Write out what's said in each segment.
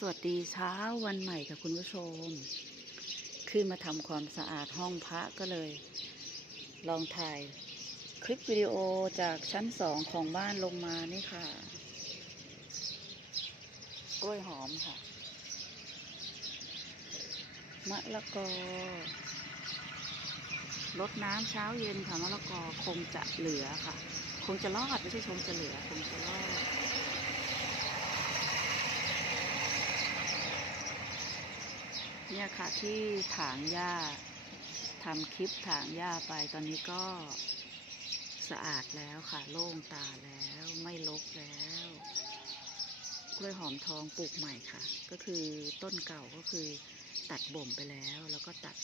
สวัสดีเช้าวันใหม่ค่ะคุณผู้ชม ขึ้นมาทำความสะอาดห้องพระก็เลย ลองถ่ายคลิปวิดีโอจากชั้นสองของบ้านลงมานี่ค่ะ กล้วยหอมค่ะ มะละกอรดน้ำเช้าเย็นค่ะมะละกอคงจะเหลือค่ะ คงจะรอดไม่ใช่ชมจะเหลือคงจะรอด เนี่ยค่ะที่ถางหญ้าทำคลิปถางหญ้าไปตอนนี้ก็สะอาดแล้วค่ะ โล่งตาแล้วไม่รกแล้วกล้วยหอมทองปลูกใหม่ค่ะ ก็คือต้นเก่าก็คือตัดบ่มไปแล้ว แล้วก็ตัด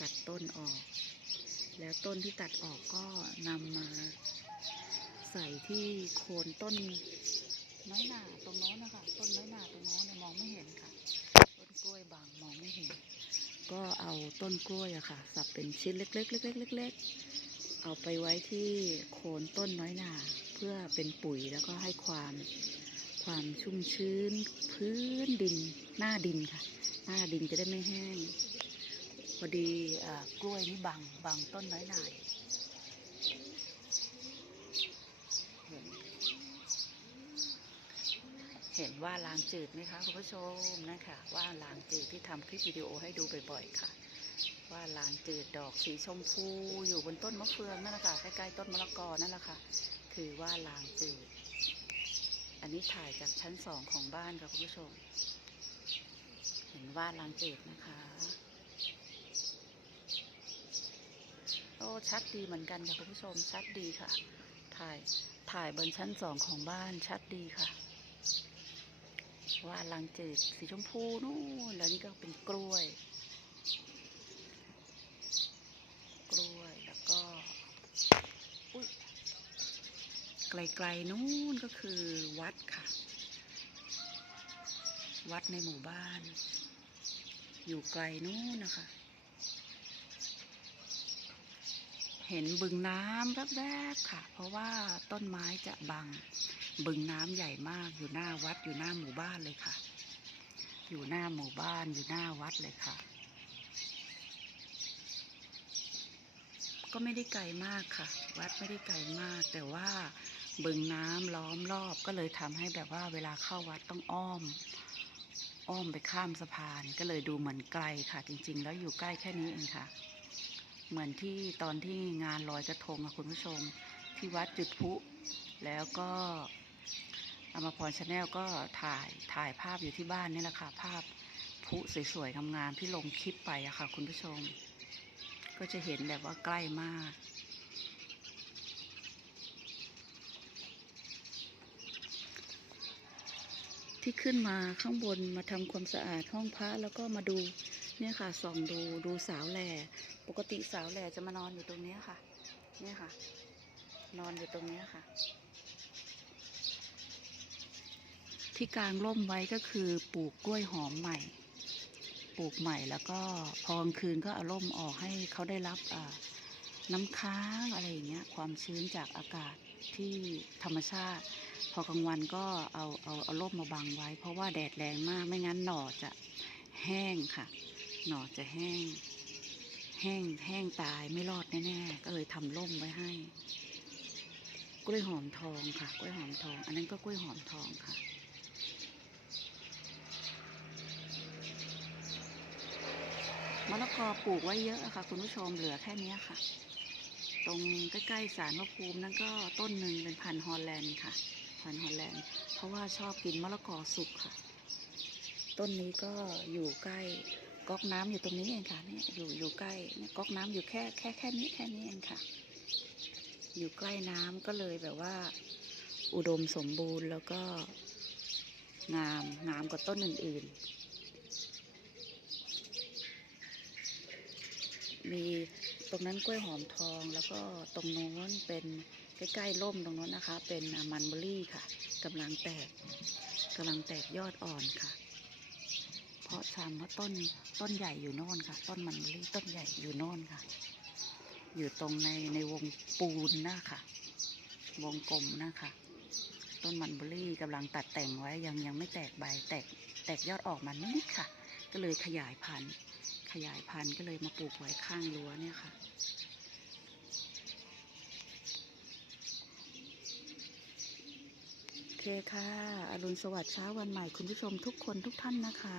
ตัดต้นออก แล้วต้นที่ตัดออกก็นำมาใส่ที่โคนต้นน้อยหนาตรงโน้นนะคะ เอาต้นกล้วยอะค่ะ สับเป็นชิ้นเล็กๆเล็กๆเล็กๆเอาไปไว้ที่โคนต้นน้อยหนาเพื่อเป็นปุ๋ยแล้วก็ให้ความความชุ่มชื้นพื้นดินหน้าดินค่ะ หน้าดินจะได้ไม่แห้ง พอดีอกล้วยนี่บังบังต้นน้อยหนาเห็น เห็นว่าลางจืดไหมคะคุณผู้ชมนะคะว่าลางจืดที่ทำคลิปวิดีโอให้ดูบ่อยๆค่ะ ว่าลางจืดดอกสีชมพูอยู่บนต้นมะเฟืองนั่นแหละค่ะใกล้ๆต้นมะละกอนั่นแหละค่ะคือว่าลางจืด อันนี้ถ่ายจากชั้นสองของบ้านค่ะคุณผู้ชม เห็นว่าลางจืดนะคะโอ้ชัดดีเหมือนกันค่ะคุณผู้ชมชัดดีค่ะ ถ่ายถ่ายบนชั้นสองของบ้านชัดดีค่ะ ว่าลังจืดสีชมพูนู่นแล้วนี่ก็เป็นกล้วย กล้วยแล้วก็อุ๊ยไกลๆนู่นก็คือวัดค่ะ วัดในหมู่บ้าน อยู่ไกลนู่นนะคะ เห็นบึงน้ำแวบๆค่ะ เพราะว่าต้นไม้จะบัง บึงน้ำใหญ่มากอยู่หน้าวัดอยู่หน้าหมู่บ้านเลยค่ะ อยู่หน้าหมู่บ้านอยู่หน้าวัดเลยค่ะ ก็ไม่ได้ไกลมากค่ะ วัดไม่ได้ไกลมาก แต่ว่าบึงน้ำล้อมรอบก็เลยทำให้แบบว่าเวลาเข้าวัดต้องอ้อม อ้อมไปข้ามสะพานก็เลยดูเหมือนไกลค่ะ จริง ๆ แล้วอยู่ใกล้แค่นี้เองค่ะ เหมือนที่ตอนที่งานลอยกระทงอะคุณผู้ชม ที่วัดจุดพุแล้วก็อมพรชาแนลก็ถ่ายถ่ายภาพอยู่ที่บ้านนี่แหละค่ะ ภาพพุสวยๆงามๆที่ลงคลิปไปอะค่ะ คุณผู้ชม ก็จะเห็นแบบว่าใกล้มากที่ขึ้นมาข้างบนมาทำความสะอาดห้องพระแล้วก็มาดู เนี่ยค่ะส่องดูดูสาวแหล่ปกติสาวแหล่จะมานอนอยู่ตรงเนี้ยค่ะ เนี่ยค่ะ นอนอยู่ตรงเนี้ยค่ะ ที่กลางร่มไว้ก็คือปลูกกล้วยหอมใหม่ ปลูกใหม่แล้วก็พอกลางคืนก็เอาร่มออกให้เขาได้รับน้ำค้างอะไรอย่างเงี้ยความชื้นจากอากาศที่ธรรมชาติ พอกลางวันก็เอาเอาเอาร่มมาบังไว้ เพราะว่าแดดแรงมากไม่งั้นหน่อจะแห้งค่ะ หน่อจะแห้ง แห้งแห้งตายไม่รอดแน่ๆก็เลยทำร่มไว้ให้ กล้วยหอมทองค่ะ กล้วยหอมทอง อันนั้นก็กล้วยหอมทองค่ะมะละกอปลูกไว้เยอะค่ะ คุณผู้ชมเหลือแค่นี้ค่ะ ตรงใกล้ๆสารพระภูมินั่นก็ต้นหนึ่งเป็นพันธุ์ฮอลแลนด์ค่ะ พันธุ์ฮอลแลนด์ เพราะว่าชอบกินมะละกอสุกค่ะ ต้นนี้ก็อยู่ใกล้ ก๊อกน้ำอยู่ตรงนี้เองค่ะเนี่ยอยู่อยู่ใกล้เนี่ยก๊อกน้ำอยู่แค่แค่แค่นี้แค่นี้เองค่ะ อยู่ใกล้น้ำก็เลยแบบว่า อุดมสมบูรณ์แล้วก็งามงามกว่าต้นอื่น ๆ มีตรงนั้นกล้วยหอมทองแล้วก็ตรงโน้นเป็นใกล้ๆร่มตรงโน้นนะคะ เป็นมันเบอรี่ค่ะกำลังแตกกำลังแตกยอดอ่อนค่ะ เพราะชามว่าต้นต้นใหญ่อยู่นอนค่ะ ต้นมันลีต้นใหญ่อยู่นอนค่ะ อยู่ตรงในในวงปูนนะค่ะ วงกลมนะค่ะ ต้นมันบอรี่กำลังตัดแต่งไว้ยังยังไม่แตกใบแตกแตกยอดออกมานิดค่ะ ก็เลยขยายพันธุ์ขยายพันธุ์ก็เลยมาปลูกไว้ข้างรั้วเนี่ยค่ะ เคค่ะ อรุณสวัสดิ์เช้าวันใหม่คุณผู้ชมทุกคนทุกท่านนะคะ